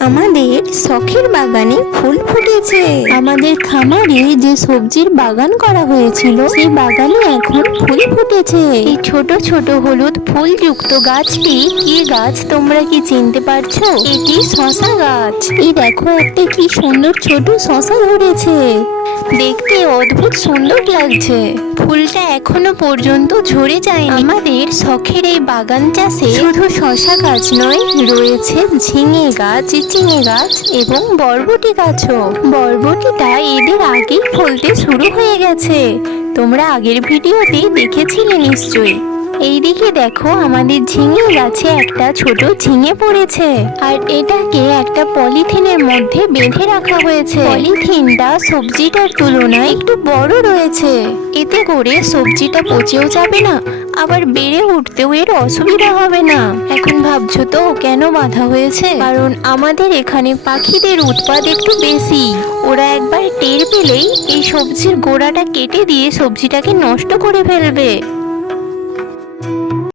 আমাদের শখের বাগানে ফুল ফুটেছে। আমাদের খামারে যে সবজির বাগান করা হয়েছিল সেই বাগানে এখন ফুল ফুটেছে। এই ছোট ছোট হলুদ ফুলযুক্ত গাছটি কি গাছ তোমরা কি চিনতে পারছো? এটি শসা গাছ। এই দেখো একটা কি সুন্দর ছোট শসা ধরেছে, দেখতে অদ্ভুত সুন্দর লাগছে। ফুলটা এখনো পর্যন্ত ঝরে যায়নি। আমাদের শখের এই বাগান চাষে শুধু শসা গাছ নয়, রয়েছে ঝিঙে গাছ, চিচিঙে গাছ এবং বরবটি গাছও। বরবটিটা এদের আগেই ফলতে শুরু হয়ে গেছে, তোমরা আগের ভিডিওতে দেখেছিলে নিশ্চয়ই। এইদিকে দেখো আমাদের ঝিঙে গাছে একটা ছোট ঝিঙে পড়েছে, আর এটাকে একটা পলিথিনের মধ্যে বেঁধে রাখা হয়েছে। পলিথিনটা সবজিটার তুলনায় একটু বড় রয়েছে, এতে করে সবজিটা পচেও যাবে না, আবার বেড়ে উঠতেও এর অসুবিধা হবে না। এখন ভাবছো তো কেন বাঁধা হয়েছে? কারণ আমাদের এখানে পাখিদের উৎপাত একটু বেশি। ওরা একবার টের পেলেই এই সবজির গোড়াটা কেটে দিয়ে সবজিটাকে নষ্ট করে ফেলবে।